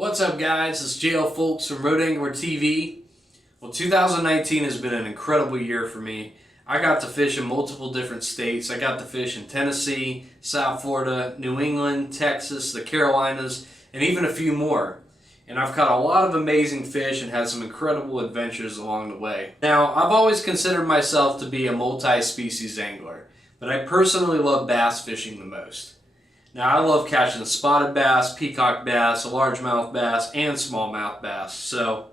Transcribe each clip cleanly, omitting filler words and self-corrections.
What's up, guys? It's JL Folks from Road Angler TV. Well, 2019 has been an incredible year for me. I got to fish in multiple different states. I got to fish in Tennessee, South Florida, New England, Texas, the Carolinas, and even a few more. And I've caught a lot of amazing fish and had some incredible adventures along the way. Now, I've always considered myself to be a multi-species angler, but I personally love bass fishing the most. Now, I love catching spotted bass, peacock bass, largemouth bass, and smallmouth bass. So,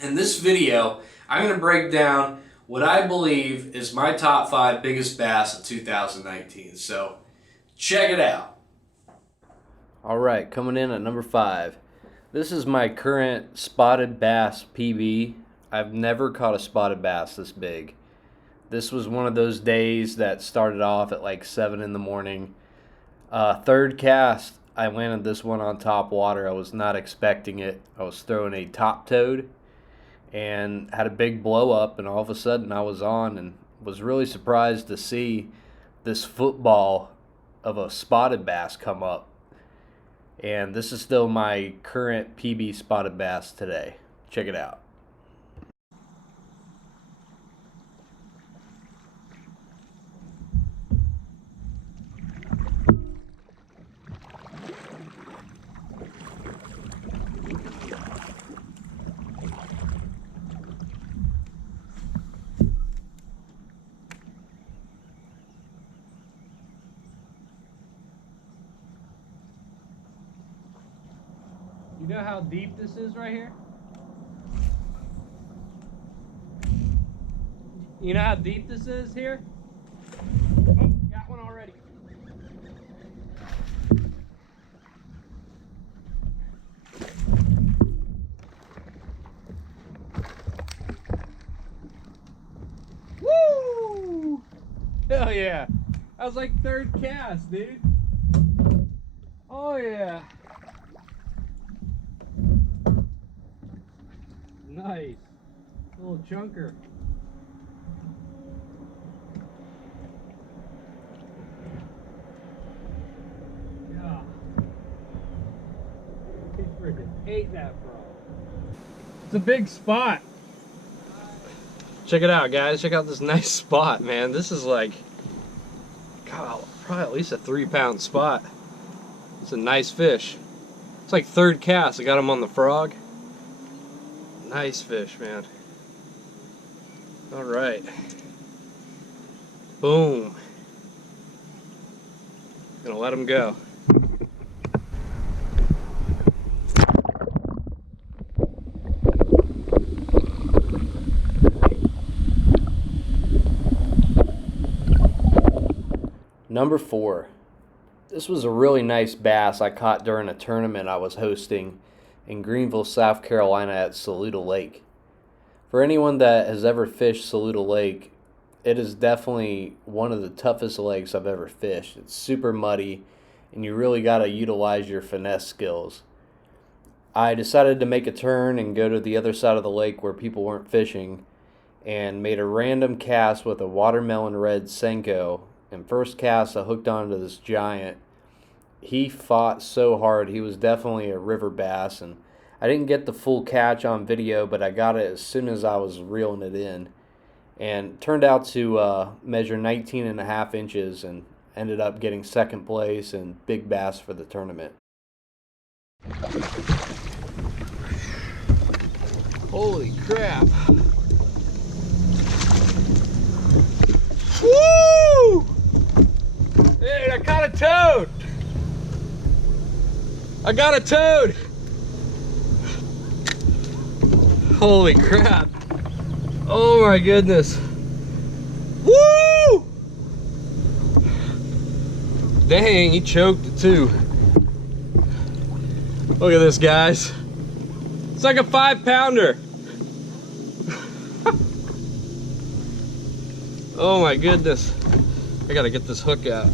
in this video, I'm going to break down what I believe is my top 5 biggest bass of 2019. So, check it out. Alright, coming in at number 5. This is my current spotted bass PB. I've never caught a spotted bass this big. This was one of those days that started off at like 7 in the morning. Third cast, I landed this one on top water. I was not expecting it. I was throwing a top toad and had a big blow up, and all of a sudden I was on and was really surprised to see this football of a spotted bass come up. And this is still my current PB spotted bass today. Check it out. You know how deep this is right here? You know how deep this is here? Oh, got one already. Woo! Hell yeah. That was like third cast, dude. Oh yeah. Nice. Little chunker. Yeah. He freaking ate that frog. It's a big spot. Check it out, guys. Check out this nice spot, man. This is like, God, probably at least a 3-pound spot. It's a nice fish. It's like third cast. I got him on the frog. Nice fish, man. All right. Boom. Gonna let him go. Number 4. This was a really nice bass I caught during a tournament I was hosting in Greenville, South Carolina at Saluda Lake. For anyone that has ever fished Saluda Lake, it is definitely one of the toughest lakes I've ever fished. It's super muddy, and you really got to utilize your finesse skills. I decided to make a turn and go to the other side of the lake where people weren't fishing, and made a random cast with a watermelon red Senko. And first cast, I hooked onto this giant. He fought so hard. He was definitely a river bass, and I didn't get the full catch on video, but I got it as soon as I was reeling it in, and turned out to measure 19.5 inches and ended up getting second place and big bass for the tournament. Holy crap. Woo! Dude, I caught a toad! I got a toad! Holy crap. Oh my goodness. Woo! Dang, he choked it too. Look at this, guys. It's like a 5-pounder. Oh my goodness. I gotta get this hook out.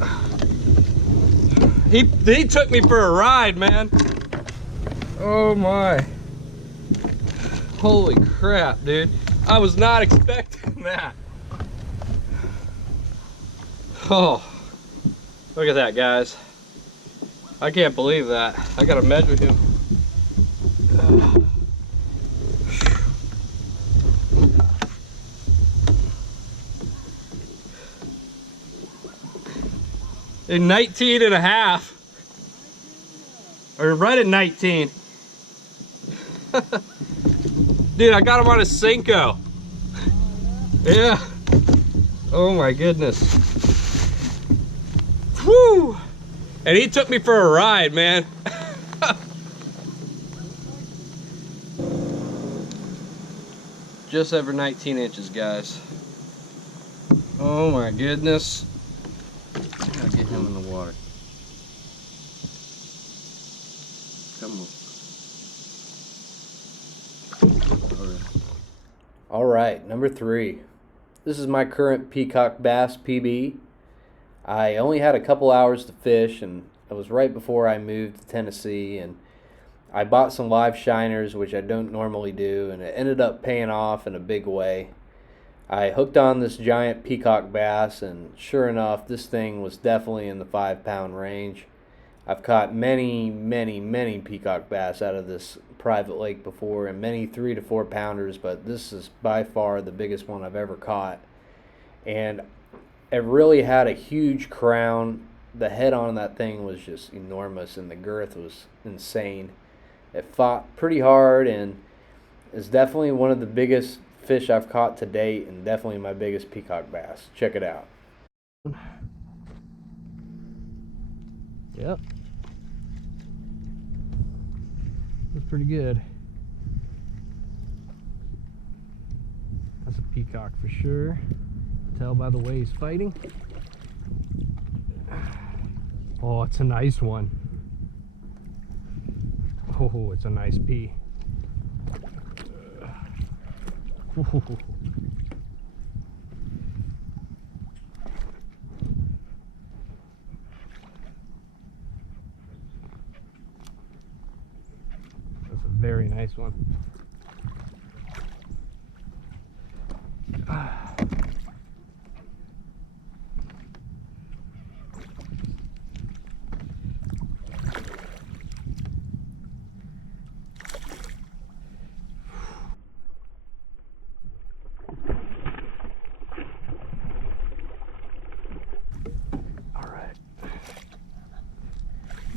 He took me for a ride, man. Oh my. Holy crap, dude. I was not expecting that. Oh, look at that, guys. I can't believe that. I gotta measure him. In 19 and a half. Or right at 19. Dude, I got him on a Cinco. Yeah. Oh my goodness. Woo! And he took me for a ride, man. Just over 19 inches, guys. Oh my goodness. I gotta get him in the water. Come on. All right, number 3. This is my current Peacock Bass PB. I only had a couple hours to fish, and it was right before I moved to Tennessee, and I bought some live shiners, which I don't normally do, and it ended up paying off in a big way. I hooked on this giant Peacock Bass, and sure enough, this thing was definitely in the 5-pound range. I've caught many Peacock Bass out of this private lake before, and many 3 to 4 pounders, but this is by far the biggest one I've ever caught. And it really had a huge crown. The head on that thing was just enormous, and the girth was insane. It fought pretty hard, and is definitely one of the biggest fish I've caught to date, and definitely my biggest Peacock Bass. Check it out. Yep. That's pretty good. That's a peacock for sure. Tell by the way he's fighting. Oh, it's a nice one. Oh, it's a nice pea. That's a very nice one.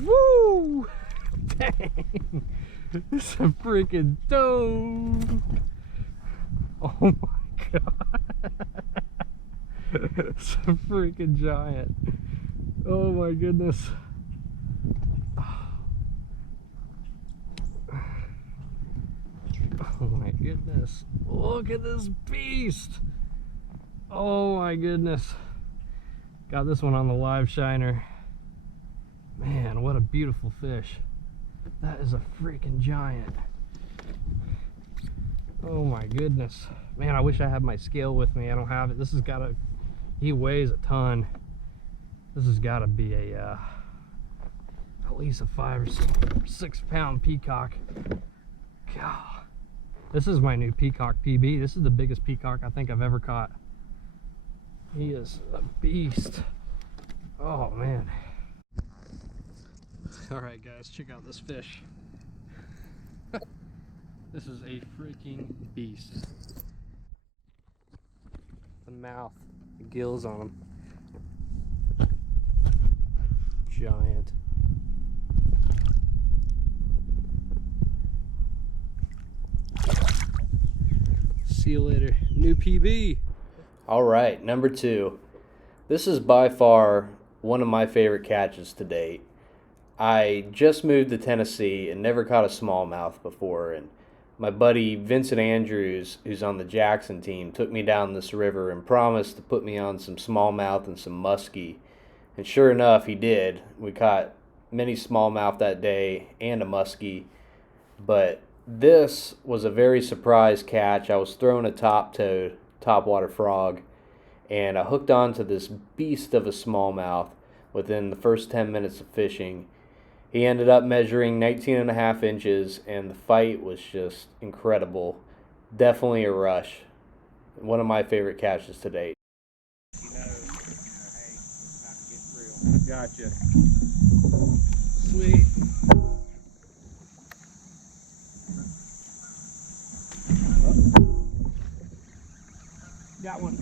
Woo! Dang! It's a freaking toad! Oh my god! It's a freaking giant! Oh my goodness! Oh my goodness! Look at this beast! Oh my goodness! Got this one on the live shiner. Man, what a beautiful fish. That is a freaking giant. Oh my goodness. Man, I wish I had my scale with me. I don't have it. This has got to, he weighs a ton. This has got to be a, at least a 5 or 6 pound peacock. God. This is my new Peacock PB. This is the biggest peacock I think I've ever caught. He is a beast. Oh man. Alright guys, check out this fish. This is a freaking beast. The mouth, the gills on him. Giant. See you later. New PB. Alright, number 2. This is by far one of my favorite catches to date. I just moved to Tennessee and never caught a smallmouth before, and my buddy Vincent Andrews, who's on the Jackson team, took me down this river and promised to put me on some smallmouth and some muskie. And sure enough, he did. We caught many smallmouth that day and a muskie, but this was a very surprise catch. I was throwing a top toad, topwater frog, and I hooked onto this beast of a smallmouth within the first 10 minutes of fishing. He ended up measuring 19 and a half inches, and the fight was just incredible. Definitely a rush. One of my favorite catches to date. Gotcha. Sweet. got one.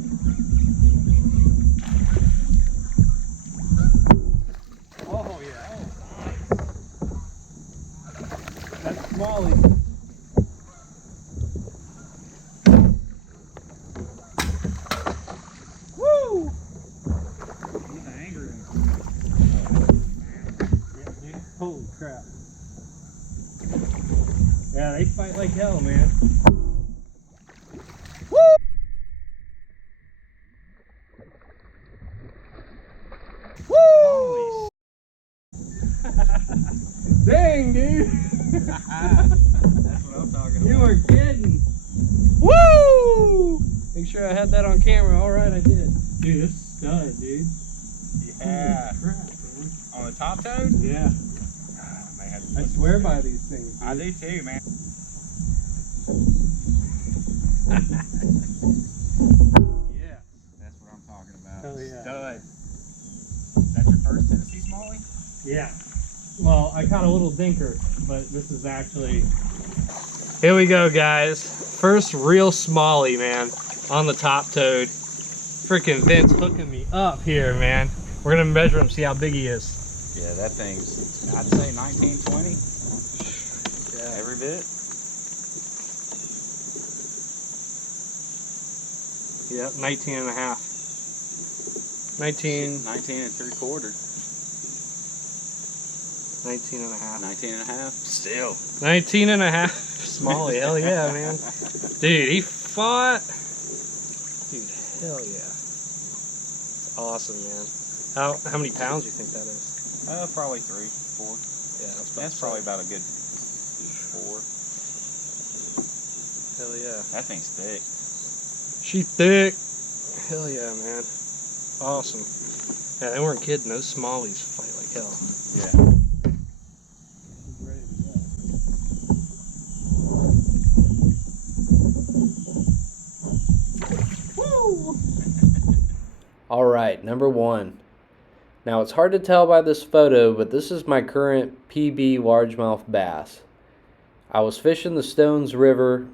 Oh yeah. That's Smalley. Woo! He's angry. Yeah, dude. Holy crap. Yeah, they fight like hell, man. Woo! Woo! Dang, dude. That's what I'm talking about. You were kidding. Woo! Make sure I had that on camera. All right, I did. Dude, this is stud, dude. Yeah. Holy crap, man. On the top toad? Yeah. I swear by these things. Dude. I do too, man. Yeah. That's what I'm talking about. Hell yeah. Stud. Is that your first Tennessee Smalley? Yeah. Well, I caught a little dinker, but this is actually... Here we go, guys. First real Smalley, man, on the top toad. Freaking Vince hooking me up here, man. We're gonna measure him, see how big he is. Yeah, that thing's, I'd say 19, 20. Yeah. Every bit. Yep, 19 and a half. 19 and 3/4. 19 and a half. 19 and a half. Still. 19 and a half. Smalley, hell yeah, man. Dude, he fought. Dude, hell yeah. It's awesome, man. How many pounds do you think that is? Probably 3, 4. Yeah, That's probably about a good 4. Hell yeah. That thing's thick. She thick. Hell yeah, man. Awesome. Yeah, they weren't kidding. Those Smalleys fight like hell. Yeah. Woo! All right, number 1. Now it's hard to tell by this photo, but this is my current PB largemouth bass. I was fishing the Stones River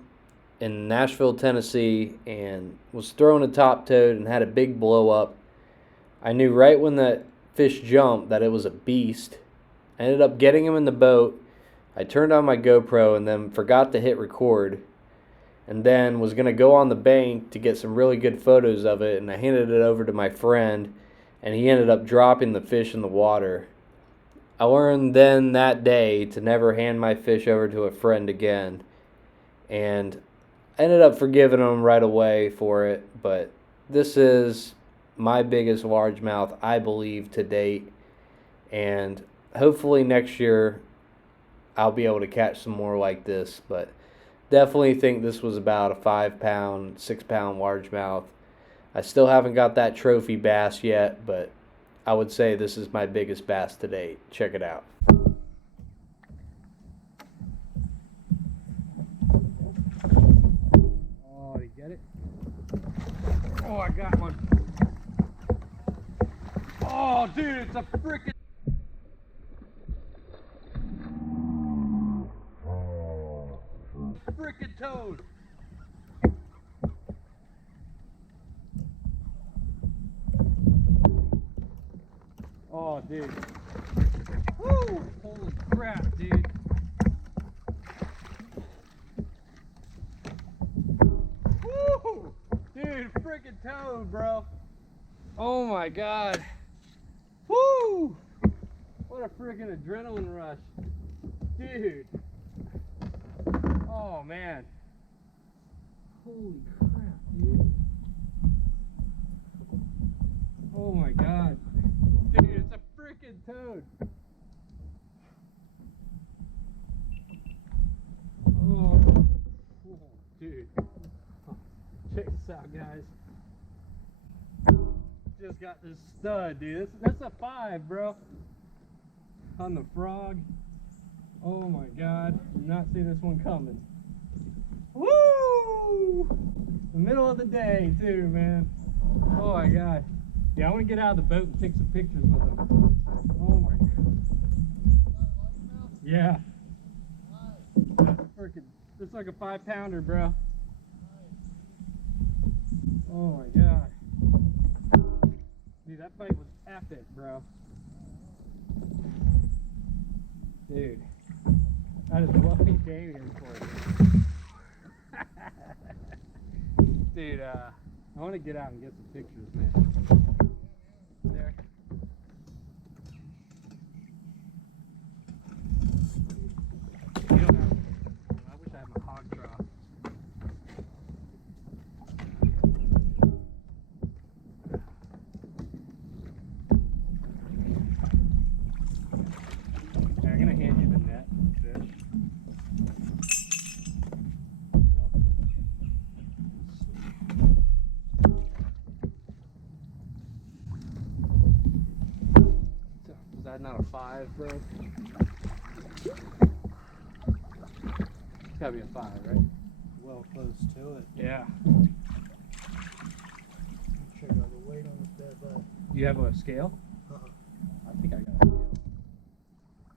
in Nashville, Tennessee, and was throwing a top toad and had a big blow up. I knew right when that fish jumped that it was a beast. I ended up getting him in the boat. I turned on my GoPro and then forgot to hit record, and then was going to go on the bank to get some really good photos of it, and I handed it over to my friend, and he ended up dropping the fish in the water. I learned then that day to never hand my fish over to a friend again, and I ended up forgiving him right away for it. But this is my biggest largemouth, I believe, to date, and hopefully next year I'll be able to catch some more like this. But definitely think this was about a 5-pound, 6-pound largemouth. I still haven't got that trophy bass yet, but I would say this is my biggest bass to date. Check it out. Oh, did you get it? Oh, I got one. Oh, dude, it's a freaking... freaking toad. Oh, dude. Woo! Holy crap, dude. Woo! Dude, freaking toad, bro. Oh my god. Woo! What a freaking adrenaline rush. Dude. Oh man. Holy crap, dude. Oh my god. Dude, it's a freaking toad. Oh, dude. Check this out, guys. Just got this stud, dude. That's a 5, bro. On the frog. Oh my god. Did not see this one coming. Woo! The middle of the day, too, man. Oh my god. Yeah, I want to get out of the boat and take some pictures with them. Oh my god. Yeah. That's freaking, it's like a 5-pounder, bro. Oh my god. Dude, that fight was epic, bro. Dude, that is what we came here for. Dude, I want to get out and get some pictures, man. There. You don't have, I wish I had my hog trough. I'm gonna hand you the net and fish. Is that not a 5, bro? It's gotta be a 5, right? Well close to it. Yeah. Check out the weight on this bad boy. You have a scale? I think I got a scale.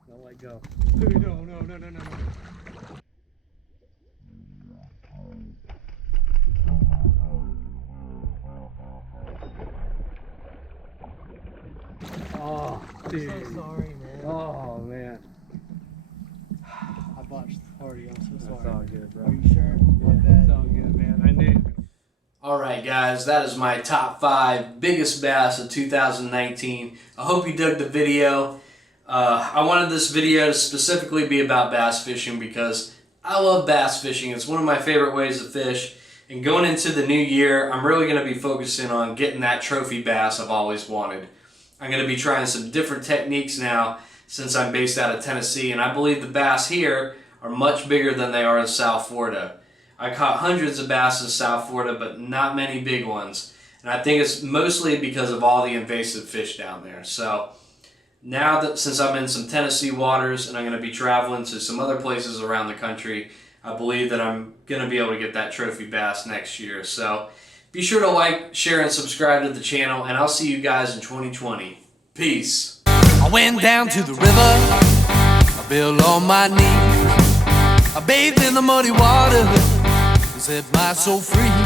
Don't let go. No. Oh, dude. I'm so sorry, man. Oh, man. I botched the party. I'm so That's sorry. all good, bro. Are you sure? My It's bad. all good, man. I knew. Alright guys, that is my top 5 biggest bass of 2019. I hope you dug the video. I wanted this video to specifically be about bass fishing because I love bass fishing. It's one of my favorite ways to fish. And going into the new year, I'm really going to be focusing on getting that trophy bass I've always wanted. I'm going to be trying some different techniques now since I'm based out of Tennessee, and I believe the bass here are much bigger than they are in South Florida. I caught hundreds of bass in South Florida, but not many big ones. And I think it's mostly because of all the invasive fish down there. So now that since I'm in some Tennessee waters and I'm going to be traveling to some other places around the country, I believe that I'm going to be able to get that trophy bass next year. So be sure to like, share, and subscribe to the channel, and I'll see you guys in 2020. Peace. I went down to the river, I fell on my knees, I bathed in the muddy water, set my soul free.